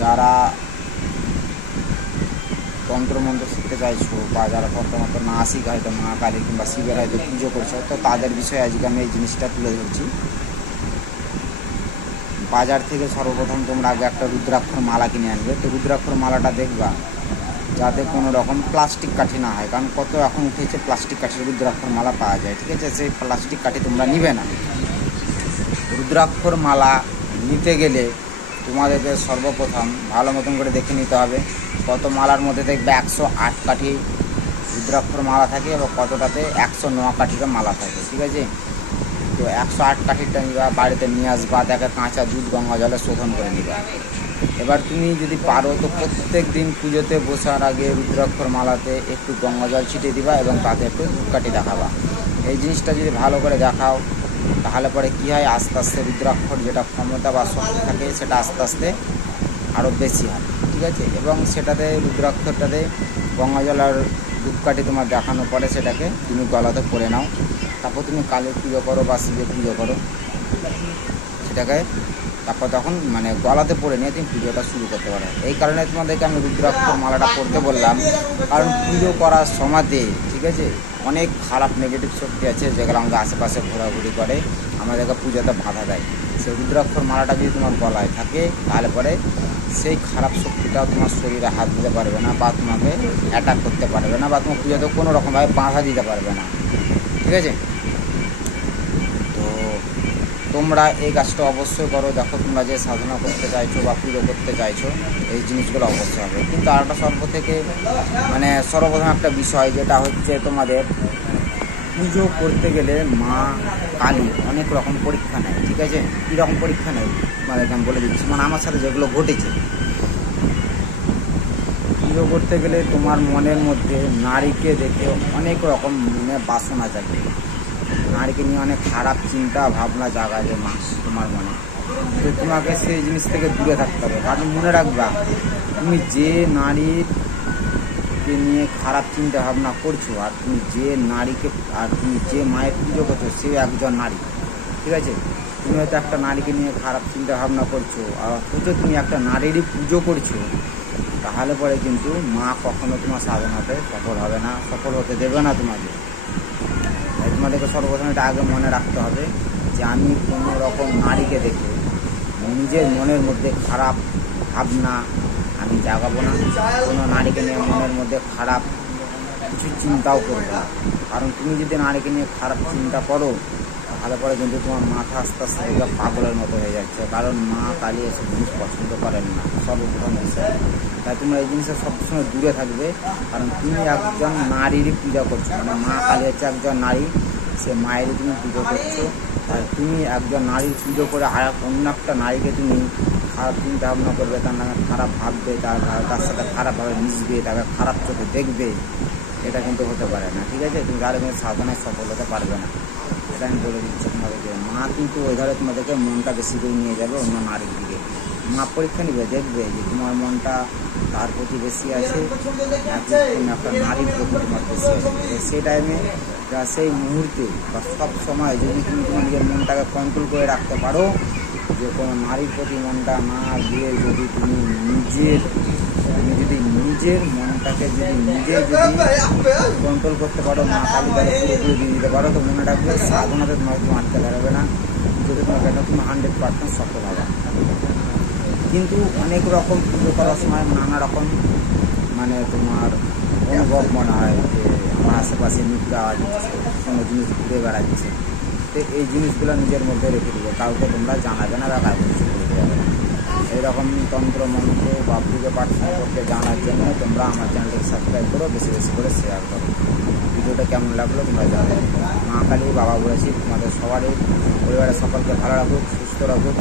যারা তন্ত্রমন্ত্র শিখতে চাইছো বা যারা তন্ত্রমন্ত্র না শিখে হয়তো মা কালী কিংবা শিবের হয়তো পুজো করছো, তো তাদের বিষয়ে আজকে আমি এই জিনিসটা তুলে ধরছি। বাজার থেকে সর্বপ্রথম তোমরা আগে একটা রুদ্রাক্ষর মালা কিনে আনবে। তো রুদ্রাক্ষর মালাটা দেখবা যাতে কোনো রকম প্লাস্টিক কাঠি না হয়, কারণ কত এখন উঠেছে প্লাস্টিক কাঠির রুদ্রাক্ষর মালা পাওয়া যায়, ঠিক আছে? সেই প্লাস্টিক কাঠি তোমরা নিবে না। রুদ্রাক্ষর মালা নিতে গেলে তোমাদেরকে সর্বপ্রথম ভালো মতন করে দেখে নিতে হবে কত মালার মধ্যে দেখবে 108 কাঠি রুদ্রাক্ষর মালা থাকে এবং কতটাতে 109 কাঠিরও মালা থাকে, ঠিক আছে? তো 108 কাঠিটা নিবা, বাড়িতে নিয়ে আসবা, তাকে কাঁচা দুধ গঙ্গা জলে শোধন করে নিবা। এবার তুমি যদি পারো তো প্রত্যেক দিন পুজোতে বসার আগে রুদ্রাক্ষর মালাতে একটু গঙ্গা জল ছিটিয়ে দিবা এবং তাতে একটু ধূপকাঠি দেখাবা। এই জিনিসটা যদি ভালো করে দেখাও তাহলে পরে কী হয়, আস্তে আস্তে রুদ্রাক্ষর যেটা ক্ষমতা বা শক্তি থাকে সেটা আস্তে আস্তে আরও বেশি হয়, ঠিক আছে? এবং সেটাতে রুদ্রাক্ষরটাতে গঙ্গা জল আর ধূপকাঠি তোমার দেখানোর পরে সেটাকে তুমি গলাতে পরে নাও। তারপর তুমি কালীর পুজো করো বা শিবের পুজো করো সেটাকে, তারপর তখন মানে গলাতে পরে নিয়ে তুমি পুজোটা শুরু করতে পারো। এই কারণে তোমাদেরকে আমি রুদ্রাক্ষর মালাটা পরতে বললাম, কারণ পুজো করার সময়তে, ঠিক আছে, অনেক খারাপ নেগেটিভ শক্তি আছে যেগুলো আমাদের আশেপাশে ঘোরাঘুরি করে, আমাদেরকে পুজোতে বাধা দেয়। সেই রুদ্রাক্ষর মালাটা যদি তোমার গলায় থাকে তাহলে পরে সেই খারাপ শক্তিটাও তোমার শরীরে হাত দিতে পারবে না বা তোমাকে অ্যাটাক করতে পারবে না বা তোমার পুজোতে কোনো রকমভাবে বাধা দিতে পারবে না, ঠিক আছে? তো তোমরা এই কাজটা অবশ্যই করো। দেখো তোমরা যে সাধনা করতে চাইছো বা পুজো করতে চাইছো এই জিনিসগুলো অবশ্যই হবে। কিন্তু আরেকটা সর্বপ্রথম একটা বিষয় যেটা হচ্ছে, তোমাদের পুজো করতে গেলে মা কালী অনেক রকম পরীক্ষা নেয়, ঠিক আছে? কীরকম পরীক্ষা নেয় তোমাদেরকে আমি বলে দিচ্ছি, মানে আমার সাথে যেগুলো ঘটেছে। পুজো করতে গেলে তোমার মনের মধ্যে নারীকে দেখে অনেক রকম মনে বাসনা জাগে, নারীকে নিয়ে অনেক খারাপ চিন্তা ভাবনা জাগায় যে মা তোমার মনে। তো তোমাকে সেই জিনিস থেকে দূরে থাকতে হবে। কারণ মনে রাখবা, তুমি যে নারীকে নিয়ে খারাপ চিন্তা ভাবনা করছো আর তুমি যে মায়ের পুজো করছো সে একজন নারী, ঠিক আছে? তুমি হয়তো একটা নারীকে নিয়ে খারাপ চিন্তা ভাবনা করছো আর হয়তো তুমি একটা নারীরই পুজো করছো, তাহলে পরে কিন্তু মা কখনো তোমার সাধনাতে সফল হবে না, সফল হতে দেবে না তোমাকে। তোমাদেরকে সর্বপ্রথম এটা আগে মনে রাখতে হবে যে আমি কোনো রকম নারীকে দেখে নিজের মনের মধ্যে খারাপ ভাবনা আমি জাগাবো না, কোনো নারীকে নিয়ে মনের মধ্যে খারাপ কিছু চিন্তাও করবো না। কারণ তুমি যদি নারীকে নিয়ে খারাপ চিন্তা করো তাহলে পরে কিন্তু তোমার মাথা আস্তে আস্তে পাগলের মতো হয়ে যাচ্ছে, কারণ মা কালী এসব জিনিস পছন্দ করেন না, সর্বপ্রথম বিষয়। তাই তোমরা এই জিনিসটা সবসময় দূরে থাকবে, কারণ তুমি একজন নারীরই পূজা করছো, মানে মা কালী হচ্ছে একজন নারী, সে মায়েরই তুমি পুজো করছো। তাই তুমি একজন নারীর পুজো করে আর অন্য একটা নারীকে তুমি খারাপ চিন্তা ভাবনা করবে, তার নামে খারাপ ভাববে, তার সাথে খারাপভাবে মিশবে, তাকে খারাপ চোখে দেখবে, এটা কিন্তু হতে পারে না, ঠিক আছে? তুমি তাহলে কিন্তু সাধনায় সফল হতে পারবে না। এটা আমি বলে দিচ্ছি তোমাদেরকে। মা কিন্তু ওই ধারে তোমাদেরকে মনটা বেশি করে নিয়ে যাবে অন্য নারীর দিকে। মা পরীক্ষা নেবে, দেখবে যে তোমার মনটা তার প্রতি বেশি আছে, একটা নারীর প্রতি তোমার বেশি আছে। সেই টাইমে বা সেই মুহূর্তে বা সব সময় যদি তুমি তোমার নিজের মনটাকে কন্ট্রোল করে রাখতে পারো, যে কোনো নারীর প্রতি মনটা না দিয়ে যদি তুমি নিজের মনটাকে যদি কন্ট্রোল করতে পারো, মা কালী দ্বারা পুরোপুরি দিয়ে দিতে পারো, তো মনে রাখবে সাধনাতে তোমার তুমি আটকে দাঁড়াবে না, যদি তোমাকে তুমি 100% সফল হবে। কিন্তু অনেক রকম পুজো করার সময় নানা রকম মানে তোমার অনুভব মনে হয় যে আমার আশেপাশে নিত্যা দিচ্ছে, কোনো জিনিস ঘুরে বেড়াচ্ছে। তো এই জিনিসগুলো নিজের মধ্যে রেখে দেবে, কাউকে তোমরা জানাবে না বা কাউকে কিছু বলতে যাবে না। এইরকম তন্ত্র মন্ত্র বা পুজো পাঠ সম্পর্কে জানার জন্য তোমরা আমার চ্যানেলটাকে সাবস্ক্রাইব করো, বেশি বেশি করে শেয়ার করো। ভিডিওটা কেমন লাগলো তোমরা জানাবে। মা কালী বাবা বলেছি তোমাদের সবারই পরিবারের সকলকে ভালো রাখুক, সুস্থ রাখুক।